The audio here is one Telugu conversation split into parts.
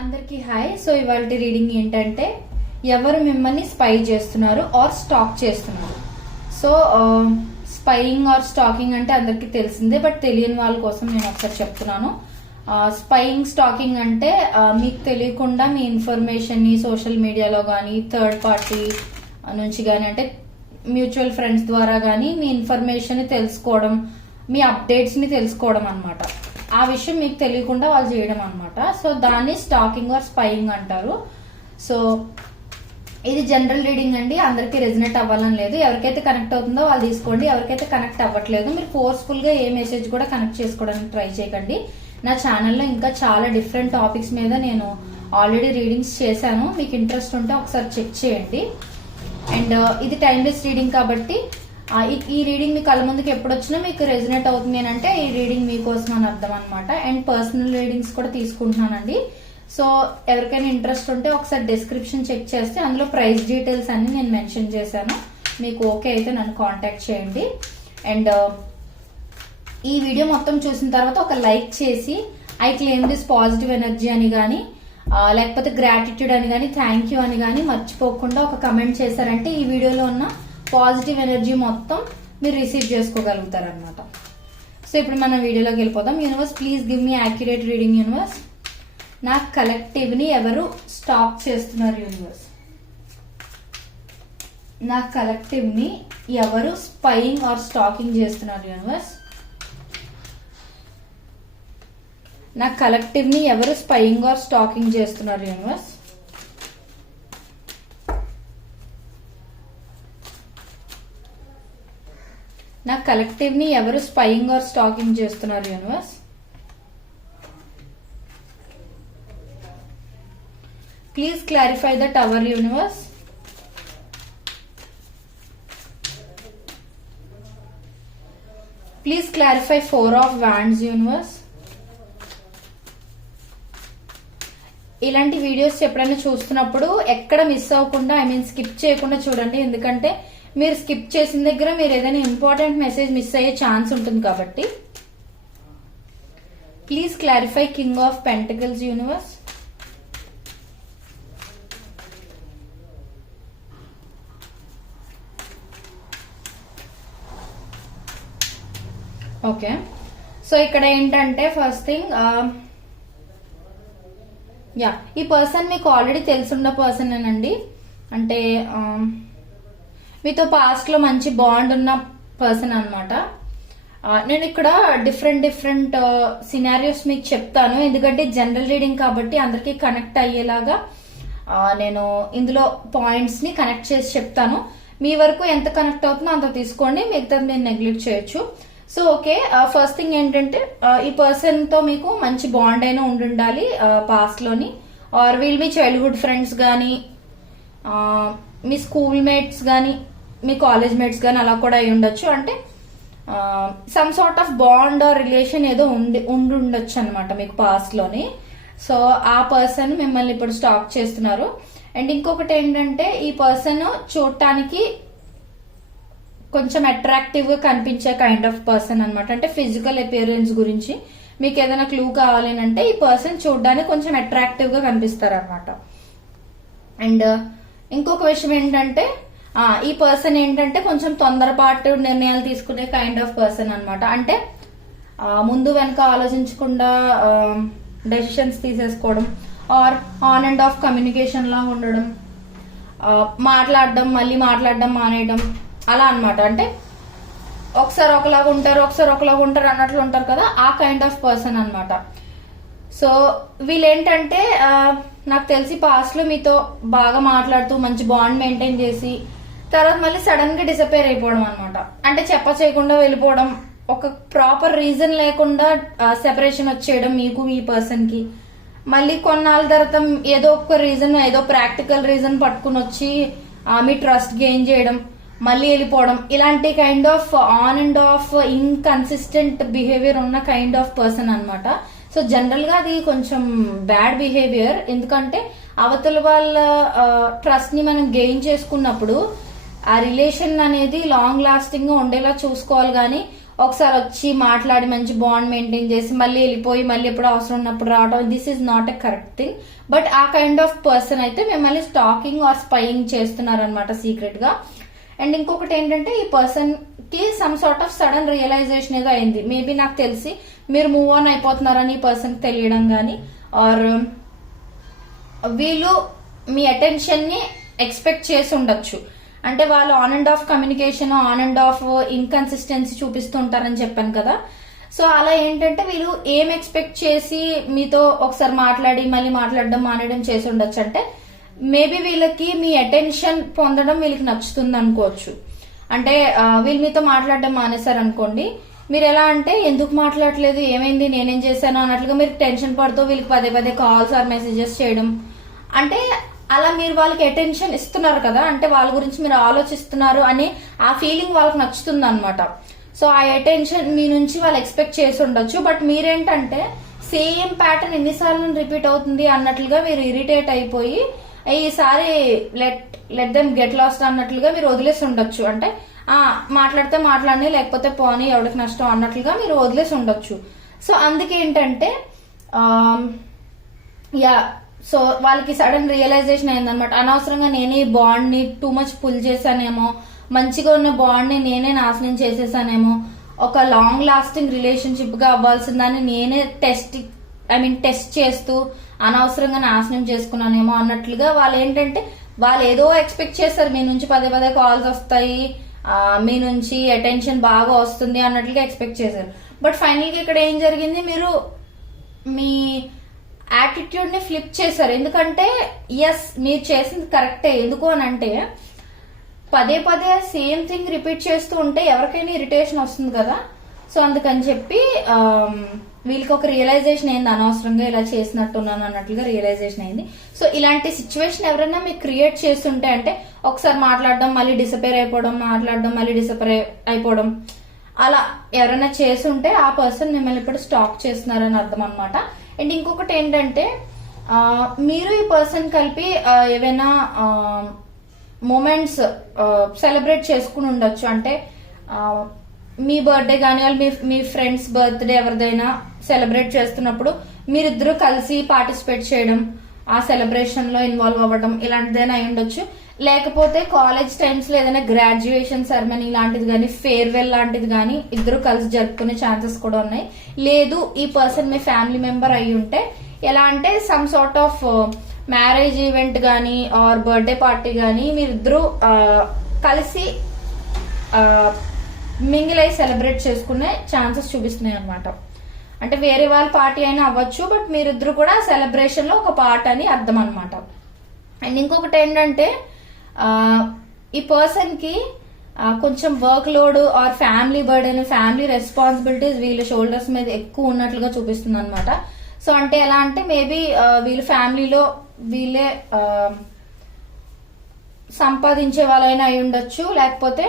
అందరికీ హాయ్. సో ఇవాళ రీడింగ్ ఏంటంటే ఎవరు మిమ్మల్ని స్పై చేస్తున్నారు ఆర్ స్టాక్ చేస్తున్నారు. సో స్పైయింగ్ ఆర్ స్టాకింగ్ అంటే అందరికీ తెలిసిందే, బట్ తెలియని వాళ్ళ కోసం నేను ఒకసారి చెప్తున్నాను. స్పైయింగ్ స్టాకింగ్ అంటే మీకు తెలియకుండా మీ ఇన్ఫర్మేషన్ ని సోషల్ మీడియాలో కానీ థర్డ్ పార్టీ నుంచి కానీ అంటే మ్యూచువల్ ఫ్రెండ్స్ ద్వారా కానీ మీ ఇన్ఫర్మేషన్ ని తెలుసుకోవడం, మీ అప్డేట్స్ ని తెలుసుకోవడం అన్నమాట. ఆ విషయం మీకు తెలియకుండా వాళ్ళు చేయడం అనమాట. సో దాన్ని స్టాకింగ్ ఆర్ స్పైయింగ్ అంటారు. సో ఇది జనరల్ రీడింగ్ అండి, అందరికీ రెజినేట్ అవ్వాలని లేదు. ఎవరికైతే కనెక్ట్ అవుతుందో వాళ్ళు తీసుకోండి, ఎవరికైతే కనెక్ట్ అవ్వట్లేదు మీరు ఫోర్స్ఫుల్ గా ఏ మెసేజ్ కూడా కనెక్ట్ చేసుకోవడానికి ట్రై చేయకండి. నా ఛానల్లో ఇంకా చాలా డిఫరెంట్ టాపిక్స్ మీద నేను ఆల్రెడీ రీడింగ్స్ చేశాను, మీకు ఇంట్రెస్ట్ ఉంటే ఒకసారి చెక్ చేయండి. అండ్ ఇది టైమ్ బేస్డ్ రీడింగ్ కాబట్టి ఈ రీడింగ్ మీ కళ్ళ ముందుకు ఎప్పుడు వచ్చినా మీకు రెజినేట్ అవుతుంది అని అంటే ఈ రీడింగ్ మీకోసం అని అర్థం అనమాట. అండ్ పర్సనల్ రీడింగ్స్ కూడా తీసుకుంటున్నానండి. సో ఎవరికైనా ఇంట్రెస్ట్ ఉంటే ఒకసారి డిస్క్రిప్షన్ చెక్ చేస్తే అందులో ప్రైస్ డీటెయిల్స్ అన్ని నేను మెన్షన్ చేశాను. మీకు ఓకే అయితే నన్ను కాంటాక్ట్ చేయండి. అండ్ ఈ వీడియో మొత్తం చూసిన తర్వాత ఒక లైక్ చేసి I claim this positive energy అని కానీ లేకపోతే గ్రాటిట్యూడ్ అని కానీ థ్యాంక్ యూ అని కానీ మర్చిపోకుండా ఒక కమెంట్ చేశారంటే ఈ వీడియోలో ఉన్న పాజిటివ్ ఎనర్జీ మొత్తం మీరు రిసీవ్ చేసుకోగలుగుతారు అనమాట. సో ఇప్పుడు మనం వీడియోలోకి వెళ్ళిపోదాం. Universe please give me accurate reading. Universe నా కలెక్టివ్ ని ఎవరు స్టాక్ చేస్తున్నారు? యూనివర్స్ నా కలెక్టివ్ ని ఎవరు స్పైయింగ్ ఆర్ స్టాకింగ్ చేస్తున్నారు? యూనివర్స్ నా కలెక్టివ్ ని ఎవరు స్పైయింగ్ ఆర్ స్టాకింగ్ చేస్తున్నారు? యూనివర్స్ నా కలెక్టివ్ ని ఎవరు స్పైయింగ్ ఆర్ స్టాకింగ్ చేస్తున్నారు? Universe please clarify the tower. Universe please clarify 4 of wands. Universe ఇలాంటి వీడియోస్ ఎప్పుడైనా చూస్తున్నప్పుడు ఎక్కడ మిస్ అవ్వకుండా స్కిప్ చేయకుండా చూడండి, ఎందుకంటే మీరు స్కిప్ చేసిన దగ్గర మీరు ఏదైనా ఇంపార్టెంట్ మెసేజ్ మిస్ అయ్యే ఛాన్స్ ఉంటుంది కాబట్టి. Please clarify king of pentacles. Universe okay. So ఇక్కడ ఏంటంటే ఫస్ట్ థింగ్ ఈ పర్సన్ మీకు ఆల్రెడీ తెలుసున్న పర్సన్ అండి. అంటే మీతో పాస్ట్ లో మంచి బాండ్ ఉన్న పర్సన్ అనమాట. నేను ఇక్కడ డిఫరెంట్ సినారియోస్ మీకు చెప్తాను, ఎందుకంటే జనరల్ రీడింగ్ కాబట్టి అందరికి కనెక్ట్ అయ్యేలాగా నేను ఇందులో పాయింట్స్ ని కనెక్ట్ చేసి చెప్తాను. మీ వరకు ఎంత కనెక్ట్ అవుతుందో అంత తీసుకోండి, మిగతాది నేను నెగ్లెక్ట్ చేయొచ్చు. సో ఓకే, ఫస్ట్ థింగ్ ఏంటంటే ఈ పర్సన్ తో మీకు మంచి బాండ్ అయినా ఉండాలి పాస్ట్ లోని, ఆర్ వీళ్ళు మీ చైల్డ్హుడ్ ఫ్రెండ్స్ గానీ మీ స్కూల్ మేట్స్ గానీ మీ కాలేజ్ మేట్స్ గానీ అలా కూడా అయి ఉండొచ్చు. అంటే some sort of bond are relation ఏదో ఉండొచ్చు అనమాట మీకు పాస్ట్ లోని. సో ఆ పర్సన్ మిమ్మల్ని ఇప్పుడు స్టాక్ చేస్తున్నారు. అండ్ ఇంకొకటి ఏంటంటే ఈ పర్సన్ చూడటానికి కొంచెం అట్రాక్టివ్ గా కనిపించే కైండ్ ఆఫ్ పర్సన్ అనమాట. అంటే ఫిజికల్ అపియరెన్స్ గురించి మీకు ఏదైనా క్లూ కావాలి అంటే ఈ పర్సన్ చూడడానికి కొంచెం అట్రాక్టివ్ గా కనిపిస్తారు అనమాట. అండ్ ఇంకొక విషయం ఏంటంటే ఈ పర్సన్ ఏంటంటే కొంచెం తొందరపాటు నిర్ణయాలు తీసుకునే కైండ్ ఆఫ్ పర్సన్ అనమాట. అంటే ముందు వెనక ఆలోచించకుండా డెసిషన్స్ తీసేసుకోవడం, or on and off communication లా ఉండడం, మాట్లాడడం మళ్ళీ మాట్లాడడం మానేయడం అలా అనమాట. అంటే ఒకసారి ఒకలాగా ఉంటారు ఒకసారి ఒకలాగా ఉంటారు అన్నట్లు ఉంటారు కదా, ఆ కైండ్ ఆఫ్ పర్సన్ అనమాట. సో వీళ్ళేంటంటే నాకు తెలిసి పాస్ట్ లో మీతో బాగా మాట్లాడుతూ మంచి బాండ్ మెయింటైన్ చేసి తర్వాత మళ్ళీ సడన్ గా డిసపేర్ అయిపోవడం అనమాట. అంటే చెప్ప చేయకుండా వెళ్ళిపోవడం, ఒక ప్రాపర్ రీజన్ లేకుండా సెపరేషన్ వచ్చేయడం మీకు ఈ పర్సన్ కి. మళ్ళీ కొన్నాళ్ళ తర్వాత ఏదో ఒక రీజన్, ఏదో ప్రాక్టికల్ రీజన్ పట్టుకుని వచ్చి మీ ట్రస్ట్ గెయిన్ చేయడం, మళ్ళీ వెళ్ళిపోవడం, ఇలాంటి kind of on and of inconsistent behaviour ఉన్న కైండ్ ఆఫ్ పర్సన్ అనమాట. సో జనరల్ గా అది కొంచెం బ్యాడ్ బిహేవియర్, ఎందుకంటే అవతల వాళ్ళ ట్రస్ట్ ని మనం గెయిన్ చేసుకున్నప్పుడు ఆ రిలేషన్ అనేది లాంగ్ లాస్టింగ్ గా ఉండేలా చూసుకోవాలి. కానీ ఒకసారి వచ్చి మాట్లాడి మంచి బాండ్ మెయింటైన్ చేసి మళ్ళీ వెళ్ళిపోయి మళ్ళీ ఎప్పుడు అవసరం ఉన్నప్పుడు రావడం, this is not a correct thing. But ఆ కైండ్ ఆఫ్ పర్సన్ అయితే మిమ్మల్ని స్టాకింగ్ ఆర్ స్పైయింగ్ చేస్తున్నారనమాట సీక్రెట్ గా. అండ్ ఇంకొకటి ఏంటంటే ఈ పర్సన్ కి some sort of sudden realization ఏదో అయింది. మేబీ నాకు తెలిసి మీరు మూవ్ ఆన్ అయిపోతున్నారని ఈ పర్సన్ తెలియడం గానీ, ఆర్ వీళ్ళు మీ అటెన్షన్ ని ఎక్స్పెక్ట్ చేసి ఉండొచ్చు. అంటే వాళ్ళు on and off communication, on and of inconsistency చూపిస్తూ ఉంటారని చెప్పాను కదా. సో అలా ఏంటంటే వీళ్ళు ఏం ఎక్స్పెక్ట్ చేసి మీతో ఒకసారి మాట్లాడి మళ్ళీ మాట్లాడడం మానేయడం చేసి ఉండొచ్చు. అంటే మేబీ వీళ్ళకి మీ అటెన్షన్ పొందడం వీళ్ళకి నచ్చుతుంది అనుకోవచ్చు. అంటే వీళ్ళు మీతో మాట్లాడడం మానేశారు అనుకోండి, మీరు ఎలా అంటే ఎందుకు మాట్లాడలేదు, ఏమైంది, నేనేం చేశాను అన్నట్లుగా మీరు టెన్షన్ పడుతూ వీళ్ళకి పదే పదే కాల్స్ ఆర్ మెసేజెస్ చేయడం. అంటే అలా మీరు వాళ్ళకి అటెన్షన్ ఇస్తున్నారు కదా, అంటే వాళ్ళ గురించి మీరు ఆలోచిస్తున్నారు అని ఆ ఫీలింగ్ వాళ్ళకి నచ్చుతుంది అనమాట. సో ఆ అటెన్షన్ మీ నుంచి వాళ్ళు ఎక్స్పెక్ట్ చేసి ఉండొచ్చు. బట్ మీరేంటంటే సేమ్ ప్యాటర్న్ ఎన్నిసార్లు రిపీట్ అవుతుంది అన్నట్లుగా మీరు ఇరిటేట్ అయిపోయి ఈసారి లెట్ దెమ్ గెట్ లాస్ట్ అన్నట్లుగా మీరు వదిలేసి ఉండొచ్చు. అంటే మాట్లాడితే మాట్లాడి లేకపోతే పోనీ ఎవరికి నష్టం అన్నట్లుగా మీరు వదిలేసి ఉండొచ్చు. సో అందుకేంటంటే సో వాళ్ళకి సడన్ రియలైజేషన్ అయిందనమాట, అనవసరంగా నేనే బాండ్ ని టూ మచ్ పుల్ చేశానేమో, మంచిగా ఉన్న బాండ్ ని నేనే నాశనం చేసేసానేమో, ఒక లాంగ్ లాస్టింగ్ రిలేషన్షిప్ గా అవ్వాల్సిందని నేనే టెస్ట్ చేస్తూ అనవసరంగా నాశనం చేసుకున్నానేమో అన్నట్లుగా వాళ్ళు ఏంటంటే వాళ్ళు ఏదో ఎక్స్పెక్ట్ చేస్తారు, మీ నుంచి పదే పదే కాల్స్ వస్తాయి, మీ నుంచి అటెన్షన్ బాగా వస్తుంది అన్నట్లుగా ఎక్స్పెక్ట్ చేశారు. బట్ ఫైనల్ గా ఇక్కడ ఏం జరిగింది, మీరు మీ యాటిట్యూడ్ ని ఫ్లిప్ చేశారు. ఎందుకంటే ఎస్ మీరు చేసింది కరెక్టే. ఎందుకు అని అంటే పదే పదే సేమ్ థింగ్ రిపీట్ చేస్తూ ఉంటే ఎవరికైనా ఇరిటేషన్ వస్తుంది కదా. సో అందుకని చెప్పి వీళ్ళకి ఒక రియలైజేషన్ అయింది, అనవసరంగా ఇలా చేసినట్టున్నాను అన్నట్లుగా రియలైజేషన్ అయింది. సో ఇలాంటి సిచ్యువేషన్ ఎవరైనా మీకు క్రియేట్ చేస్తుంటే, అంటే ఒకసారి మాట్లాడడం మళ్ళీ డిసపేర్ అయిపోవడం, మాట్లాడడం మళ్ళీ డిసపేర్ అయిపోవడం, అలా ఎవరైనా చేస్తుంటే ఆ పర్సన్ మిమ్మల్ని ఇప్పుడు స్టాక్ చేస్తున్నారని అర్థం అనమాట. అండ్ ఇంకొకటి ఏంటంటే మీరు ఈ పర్సన్ కలిపి ఏవైనా మూమెంట్స్ సెలబ్రేట్ చేసుకుని ఉండొచ్చు. అంటే మీ బర్త్డే కానీ మీ ఫ్రెండ్స్ బర్త్డే ఎవరిదైనా సెలబ్రేట్ చేస్తున్నప్పుడు మీరిద్దరూ కలిసి పార్టిసిపేట్ చేయడం, ఆ సెలబ్రేషన్ లో ఇన్వాల్వ్ అవ్వడం ఇలాంటిదైనా అయి ఉండొచ్చు. లేకపోతే కాలేజ్ టైమ్స్ లో ఏదైనా గ్రాడ్యుయేషన్ సెరమనీ లాంటిది కానీ, ఫేర్వెల్ లాంటిది కానీ ఇద్దరు కలిసి జరుపుకునే ఛాన్సెస్ కూడా ఉన్నాయి. లేదు ఈ పర్సన్ మీ ఫ్యామిలీ మెంబర్ అయి ఉంటే ఎలా అంటే some sort of marriage event గానీ ఆర్ బర్త్డే పార్టీ గానీ మీరిద్దరూ కలిసి మింగిల్ అయి సెలబ్రేట్ చేసుకునే ఛాన్సెస్ చూపిస్తున్నాయి అనమాట. అంటే వేరే వాళ్ళ పార్టీ అయినా అవ్వచ్చు, బట్ మీరిద్దరు కూడా సెలబ్రేషన్ లో ఒక పార్ట్ అని అర్థం అనమాట. అండ్ ఇంకొకటి ఏంటంటే ఈ పర్సన్ కి కొంచెం work load or family burden, family responsibilities వీళ్ళ షోల్డర్స్ మీద ఎక్కువ ఉన్నట్లుగా చూపిస్తుంది అనమాట. సో అంటే ఎలా అంటే మేబీ వీళ్ళ ఫ్యామిలీలో వీళ్ళే సంపాదించే వాళ్ళైనా అయి ఉండొచ్చు, లేకపోతే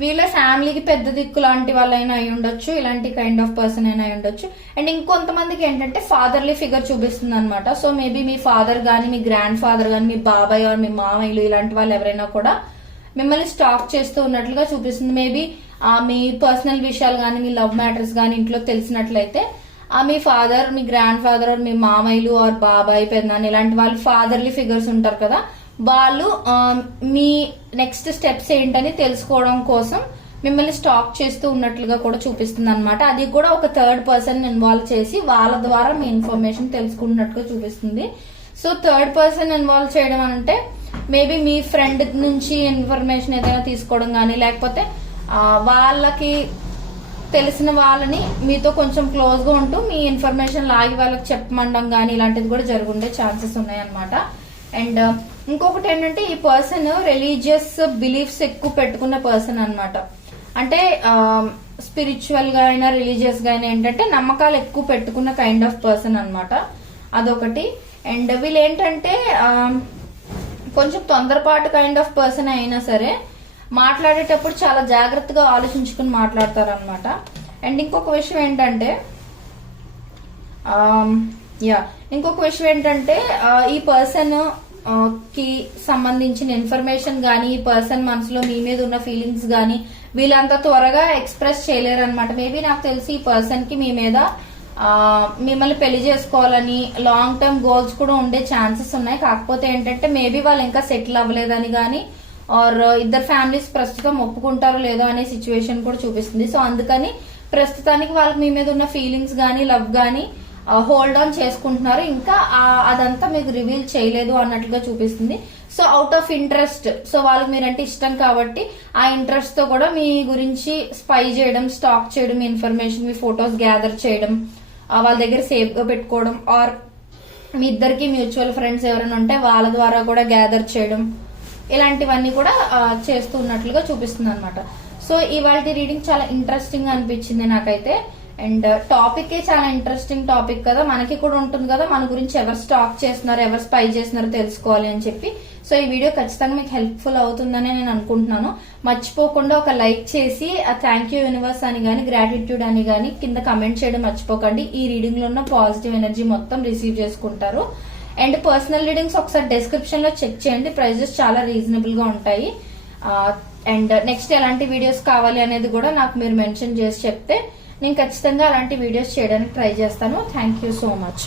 వీళ్ళ ఫ్యామిలీకి పెద్ద దిక్కు లాంటి వాళ్ళైనా అయి ఉండొచ్చు, ఇలాంటి కైండ్ ఆఫ్ పర్సన్ అయినా అయి ఉండొచ్చు. అండ్ ఇంకొంతమందికి ఏంటంటే ఫాదర్లీ ఫిగర్ చూపిస్తుంది అనమాట. సో మేబీ మీ ఫాదర్ గానీ, మీ గ్రాండ్ ఫాదర్ గానీ, మీ బాబాయ్ ఆర్ మీ మామయ్యలు ఇలాంటి వాళ్ళు ఎవరైనా కూడా మిమ్మల్ని స్టాక్ చేస్తూ ఉన్నట్లుగా చూపిస్తుంది. మేబీ మీ పర్సనల్ విషయాలు కానీ, మీ లవ్ మ్యాటర్స్ కానీ ఇంట్లో తెలిసినట్లయితే మీ ఫాదర్, మీ గ్రాండ్ ఫాదర్ ఆర్ మీ మామయ్యలు ఆర్ బాబాయ్, పెద్దనాన్న ఇలాంటి వాళ్ళు ఫాదర్లీ ఫిగర్స్ ఉంటారు కదా, వాళ్ళు మీ నెక్స్ట్ స్టెప్స్ ఏంటని తెలుసుకోవడం కోసం మిమ్మల్ని స్టాక్ చేస్తూ ఉన్నట్లుగా కూడా చూపిస్తుంది అనమాట. అది కూడా ఒక థర్డ్ పర్సన్ ఇన్వాల్వ్ చేసి వాళ్ళ ద్వారా మీ ఇన్ఫర్మేషన్ తెలుసుకున్నట్టుగా చూపిస్తుంది. సో థర్డ్ పర్సన్ ఇన్వాల్వ్ చేయడం అంటే మేబీ మీ ఫ్రెండ్ నుంచి ఇన్ఫర్మేషన్ ఏదైనా తీసుకోవడం కానీ, లేకపోతే వాళ్ళకి తెలిసిన వాళ్ళని మీతో కొంచెం క్లోజ్ గా ఉంటూ మీ ఇన్ఫర్మేషన్ లాగి వాళ్ళకి చెప్పమండం కానీ ఇలాంటిది కూడా జరుగుండే ఛాన్సెస్ ఉన్నాయి అనమాట. అండ్ ఇంకొకటి ఏంటంటే ఈ పర్సన్ రిలీజియస్ బిలీఫ్స్ ఎక్కువ పెట్టుకున్న పర్సన్ అనమాట. అంటే స్పిరిచువల్ గా అయినా రిలీజియస్ గా అయినా ఏంటంటే నమ్మకాలు ఎక్కువ పెట్టుకున్న కైండ్ ఆఫ్ పర్సన్ అనమాట. అదొకటి. అండ్ వీళ్ళు ఏంటంటే కొంచెం తొందరపాటు కైండ్ ఆఫ్ పర్సన్ అయినా సరే మాట్లాడేటప్పుడు చాలా జాగ్రత్తగా ఆలోచించుకుని మాట్లాడతారు అనమాట. అండ్ ఇంకొక విషయం ఏంటంటే ఈ పర్సన్ కి సంబంధించిన ఇన్ఫర్మేషన్ గానీ, ఈ పర్సన్ మనసులో మీ మీద ఉన్న ఫీలింగ్స్ గానీ వీళ్ళంత త్వరగా ఎక్స్ప్రెస్ చేయలేరు అనమాట. మేబీ నాకు తెలిసి ఈ పర్సన్ కి మీ మీద మిమ్మల్ని పెళ్లి చేసుకోవాలని లాంగ్ టర్మ్ గోల్స్ కూడా ఉండే ఛాన్సెస్ ఉన్నాయి. కాకపోతే ఏంటంటే మేబీ వాళ్ళు ఇంకా సెటిల్ అవ్వలేదని గానీ ఆర్ ఇద్దరు ఫ్యామిలీస్ ప్రస్తుతం ఒప్పుకుంటారో లేదో అనే సిచ్యువేషన్ కూడా చూపిస్తుంది. సో అందుకని ప్రస్తుతానికి వాళ్ళకి మీ మీద ఉన్న ఫీలింగ్స్ గానీ లవ్ గానీ హోల్డ్ ఆన్ చేసుకుంటున్నారు. ఇంకా అదంతా మీకు రివీల్ చేయలేదు అన్నట్లుగా చూపిస్తుంది. So out of interest, so వాళ్ళకి మీరంటే ఇష్టం కాబట్టి ఆ ఇంట్రెస్ట్ తో కూడా మీ గురించి స్పై చేయడం, స్టాక్ చేయడం, మీ ఇన్ఫర్మేషన్, మీ ఫొటోస్ గ్యాదర్ చేయడం, వాళ్ళ దగ్గర సేఫ్ గా పెట్టుకోవడం, ఆర్ మీ ఇద్దరికి మ్యూచువల్ ఫ్రెండ్స్ ఎవరైనా ఉంటే వాళ్ళ ద్వారా కూడా గ్యాదర్ చేయడం, ఇలాంటివన్నీ కూడా చేస్తూ ఉన్నట్లుగా చూపిస్తుంది అనమాట. సో ఇవాళ రీడింగ్ చాలా ఇంట్రెస్టింగ్ గా అనిపించింది నాకైతే. అండ్ టాపిక్ చాలా ఇంట్రెస్టింగ్ టాపిక్ కదా, మనకి కూడా ఉంటుంది కదా మన గురించి ఎవరు స్టాక్ చేస్తున్నారు, ఎవరు స్పై చేస్తున్నారో తెలుసుకోవాలి అని చెప్పి. సో ఈ వీడియో ఖచ్చితంగా మీకు హెల్ప్ఫుల్ అవుతుందని నేను అనుకుంటున్నాను. మర్చిపోకుండా ఒక లైక్ చేసి థ్యాంక్ యూ యూనివర్స్ అని గానీ, గ్రాటిట్యూడ్ అని గానీ కింద కమెంట్ చేయడం మర్చిపోకండి. ఈ రీడింగ్ లో ఉన్న పాజిటివ్ ఎనర్జీ మొత్తం రిసీవ్ చేసుకుంటారు. అండ్ పర్సనల్ రీడింగ్స్ ఒకసారి డిస్క్రిప్షన్ లో చెక్ చేయండి, ప్రైజెస్ చాలా రీజనబుల్ గా ఉంటాయి. అండ్ నెక్స్ట్ ఎలాంటి వీడియోస్ కావాలి అనేది కూడా నాకు మీరు మెన్షన్ చేసి చెప్తే నేను ఖచ్చితంగా అలాంటి వీడియోస్ చేయడానికి ట్రై చేస్తాను. Thank you so much.